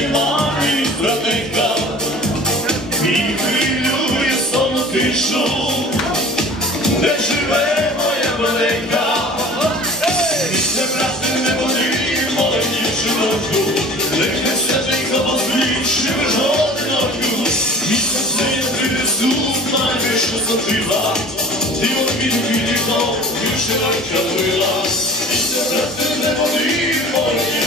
Нема і братенька, і хвилю весому тишу, де живе моя маленька, і це брати не потрібно молоді жіночку, лихнеся тихо позлічив жодиною, і це все придесутна вішу садила, і обіду вікно дівчиночка мила, і це брати не потрібно молоді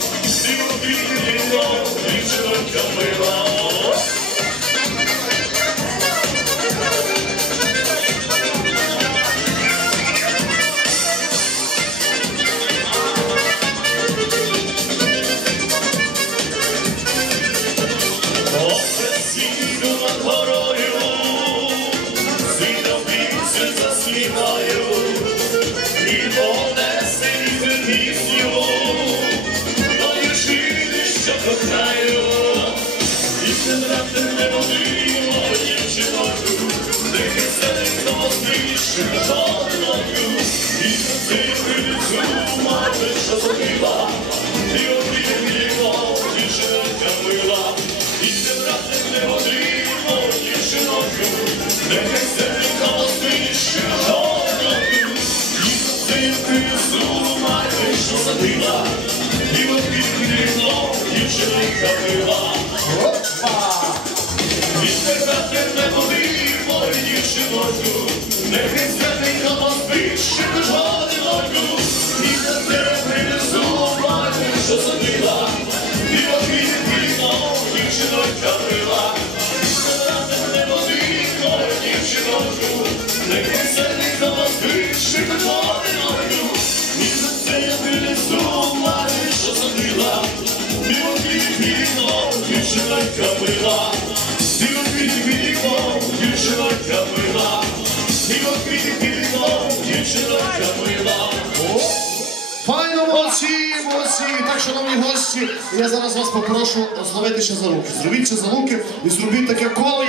засміхаю, і понесе від пісню, тою шини, що кохаю, і це не води, мою дівчиночку, нехай серденько вознище жодною, і це принесу, мати, що забила, і обіймімо, дівчинка мила, і це брати не води, мою дівчиночку, і це принесу, мати, що забила, і обіймімо, дівчинка мила. Відтекати не води, мою дівчиночку, нехай святенько поспише жодиночку, і за тебе принесу мати, що забила, і обійде вікно, дівчиночка мила. Відтекати не води, мою дівчиночку, нехай святенько вікно, дівчиночка мила. Сіло квіти вікно, дівчиночка мила, Сіло квіти вікно, дівчиночка мила. Файно, молодці, молодці. Так, шановні гості, я зараз вас попрошу зловити ще за руки. Зробіть ще за руки і зробіть таке коло.